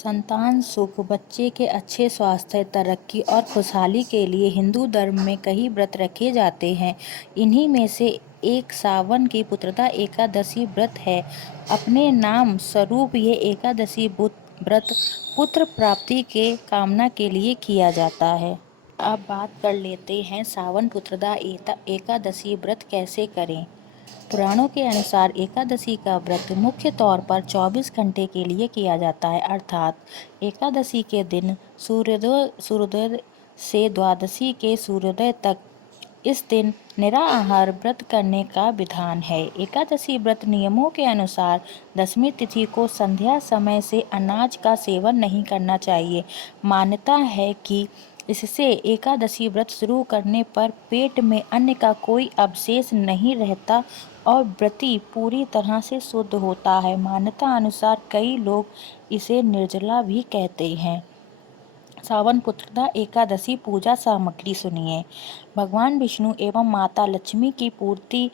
संतान सुख, बच्चे के अच्छे स्वास्थ्य, तरक्की और खुशहाली के लिए हिंदू धर्म में कई व्रत रखे जाते हैं। इन्हीं में से एक सावन की पुत्रदा एकादशी व्रत है। अपने नाम स्वरूप ये एकादशी व्रत पुत्र प्राप्ति के कामना के लिए किया जाता है। अब बात कर लेते हैं सावन पुत्रदा एकादशी व्रत कैसे करें। पुराणों के अनुसार एकादशी का व्रत मुख्य तौर पर 24 घंटे के लिए किया जाता है, अर्थात एकादशी के दिन सूर्योदय से द्वादशी के सूर्योदय तक। इस दिन निराहार व्रत करने का विधान है। एकादशी व्रत नियमों के अनुसार दशमी तिथि को संध्या समय से अनाज का सेवन नहीं करना चाहिए। मान्यता है कि इससे एकादशी व्रत शुरू करने पर पेट में अन्न का कोई अवशेष नहीं रहता और व्रती पूरी तरह से शुद्ध होता है। मान्यता अनुसार कई लोग इसे निर्जला भी कहते हैं। सावन पुत्रदा एकादशी पूजा सामग्री सुनिए। भगवान विष्णु एवं माता लक्ष्मी की मूर्ति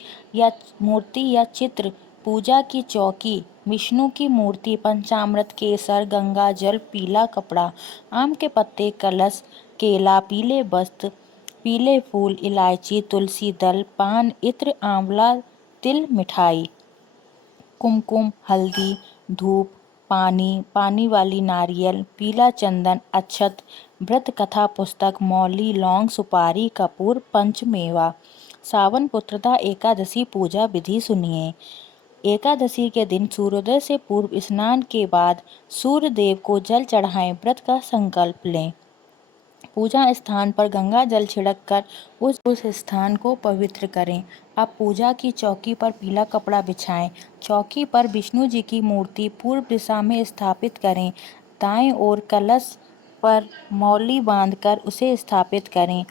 या चित्र, पूजा की चौकी, विष्णु की मूर्ति, पंचामृत, केसर, गंगा जल, पीला कपड़ा, आम के पत्ते, कलश, केला, पीले वस्त्र, पीले फूल, इलायची, तुलसी दल, पान, इत्र, आंवला, तिल, मिठाई, कुमकुम, हल्दी, धूप, पानी वाली नारियल, पीला चंदन, अक्षत, व्रत कथा पुस्तक, मौली, लौंग, सुपारी, कपूर, पंचमेवा। सावन पुत्रदा एकादशी पूजा विधि सुनिए। एकादशी के दिन सूर्योदय से पूर्व स्नान के बाद सूर्य देव को जल चढ़ाएं, व्रत का संकल्प लें। पूजा स्थान पर गंगा जल छिड़क कर उस स्थान को पवित्र करें। अब पूजा की चौकी पर पीला कपड़ा बिछाएं। चौकी पर विष्णु जी की मूर्ति पूर्व दिशा में स्थापित करें। दाएं ओर कलश पर मौली बांधकर उसे स्थापित करें।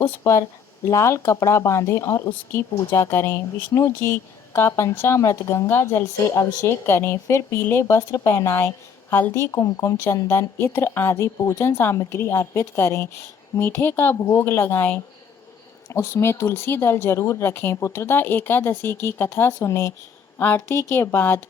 उस पर लाल कपड़ा बांधें और उसकी पूजा करें। विष्णु जी का पंचामृत गंगा जल से अभिषेक करें। फिर पीले वस्त्र पहनाएं। हल्दी, कुमकुम, चंदन, इत्र आदि पूजन सामग्री अर्पित करें। मीठे का भोग लगाएं। उसमें तुलसी दल जरूर रखें। पुत्रदा एकादशी की कथा सुने। आरती के बाद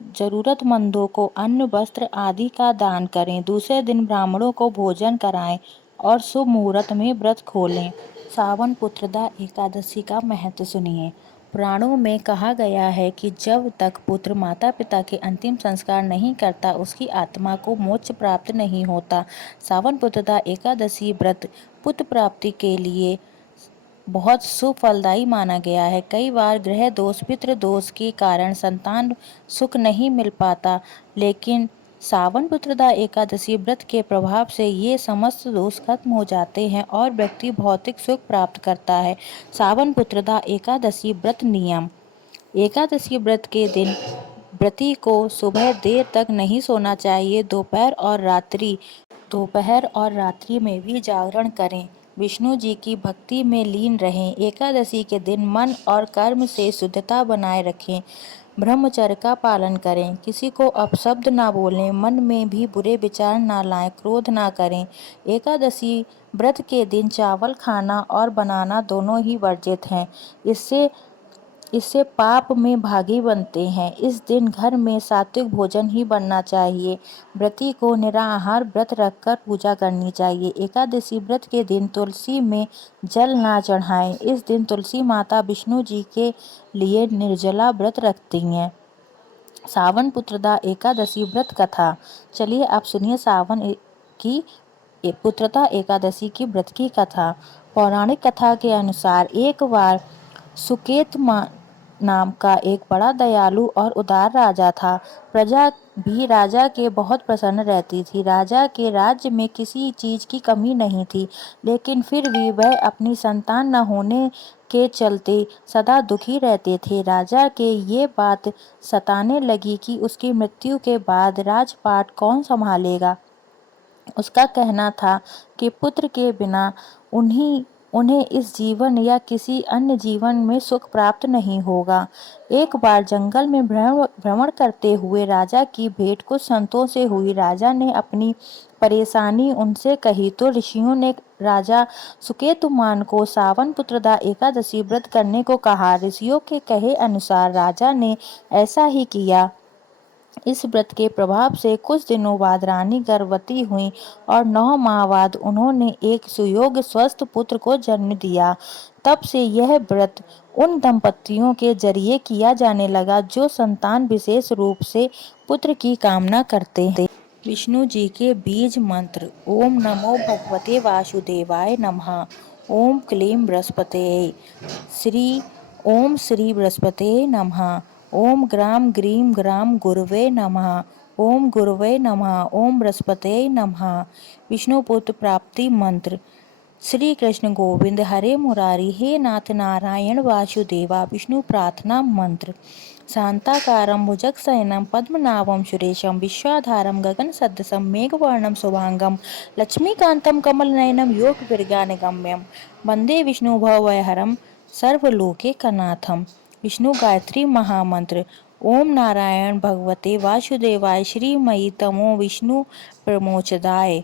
जरूरतमंदों को अन्न, वस्त्र आदि का दान करें। दूसरे दिन ब्राह्मणों को भोजन कराएं और शुभ मुहूर्त में व्रत खोलें। सावन पुत्रदा एकादशी का महत्व सुनिए। पुराणों में कहा गया है कि जब तक पुत्र माता पिता के अंतिम संस्कार नहीं करता, उसकी आत्मा को मोक्ष प्राप्त नहीं होता। सावन पुत्रदा एकादशी व्रत पुत्र प्राप्ति के लिए बहुत शुभ फलदायी माना गया है। कई बार ग्रह दोष, पितृ दोष के कारण संतान सुख नहीं मिल पाता, लेकिन सावन पुत्रदा एकादशी व्रत के प्रभाव से ये समस्त दोष खत्म हो जाते हैं और व्यक्ति भौतिक सुख प्राप्त करता है। सावन पुत्रदा एकादशी व्रत नियम। एकादशी व्रत के दिन व्रती को सुबह देर तक नहीं सोना चाहिए। दोपहर और रात्रि में भी जागरण करें। विष्णु जी की भक्ति में लीन रहें। एकादशी के दिन मन और कर्म से शुद्धता बनाए रखें। ब्रह्मचर्य का पालन करें। किसी को अपशब्द ना बोलें। मन में भी बुरे विचार ना लाएं। क्रोध ना करें। एकादशी व्रत के दिन चावल खाना और बनाना दोनों ही वर्जित हैं। इससे पाप में भागी बनते हैं। इस दिन घर में सात्विक भोजन ही बनना चाहिए। व्रती को निराहार व्रत रखकर पूजा करनी चाहिए। एकादशी व्रत के दिन तुलसी में जल ना चढ़ाएं। इस दिन तुलसी माता विष्णु जी के लिए निर्जला व्रत रखती हैं। सावन पुत्रदा एकादशी व्रत कथा। चलिए आप सुनिए सावन की पुत्रदा एकादशी की व्रत की कथा। पौराणिक कथा के अनुसार एक बार सुकेत नाम का एक बड़ा दयालु और उदार राजा था। प्रजा भी राजा के बहुत प्रसन्न रहती थी। राजा के राज्य में किसी चीज की कमी नहीं थी, लेकिन फिर भी वह अपनी संतान न होने के चलते सदा दुखी रहते थे। राजा के ये बात सताने लगी कि उसकी मृत्यु के बाद राजपाट कौन संभालेगा। उसका कहना था कि पुत्र के बिना उन्हें इस जीवन या किसी अन्य जीवन में सुख प्राप्त नहीं होगा। एक बार जंगल में भ्रमण करते हुए राजा की भेंट कुछ संतों से हुई। राजा ने अपनी परेशानी उनसे कही तो ऋषियों ने राजा सुकेतुमान को सावन पुत्रदा एकादशी व्रत करने को कहा। ऋषियों के कहे अनुसार राजा ने ऐसा ही किया। इस व्रत के प्रभाव से कुछ दिनों बाद रानी गर्भवती हुईं और 9 माह बाद उन्होंने एक सुयोग्य स्वस्थ पुत्र को जन्म दिया। तब से यह व्रत उन दंपतियों के जरिए किया जाने लगा जो संतान विशेष रूप से पुत्र की कामना करते हैं। विष्णु जी के बीज मंत्र। ओम नमो भगवते वासुदेवाय नमः। ओम क्लीं बृहस्पतये श्री। ओम श्री बृहस्पतये नमः। ओम ग्राम ग्रीम ग्राम गुरवे नमः। ओम गुरवे नमः। ओम बृहस्पतये नमः। विष्णुपुत्र प्राप्ति मंत्र। श्री कृष्ण गोविंद हरे मुरारी, हे नाथ नारायण वासुदेवा। विष्णु प्रार्थना मंत्र। शांताकारं भुजगशयनं पद्मनाभं सुरेशं विश्वाधारं गगनसदृशं मेघवर्णं शुभांगं लक्ष्मीकान्तं कमलनयनं योगविज्ञानगम्यं वन्दे विष्णुभवभयहरं सर्वलोकैकनाथं। विष्णु गायत्री महामंत्र। ओम नारायण भगवते वासुदेवाय श्रीमयी तमो विष्णु प्रमोचदाय।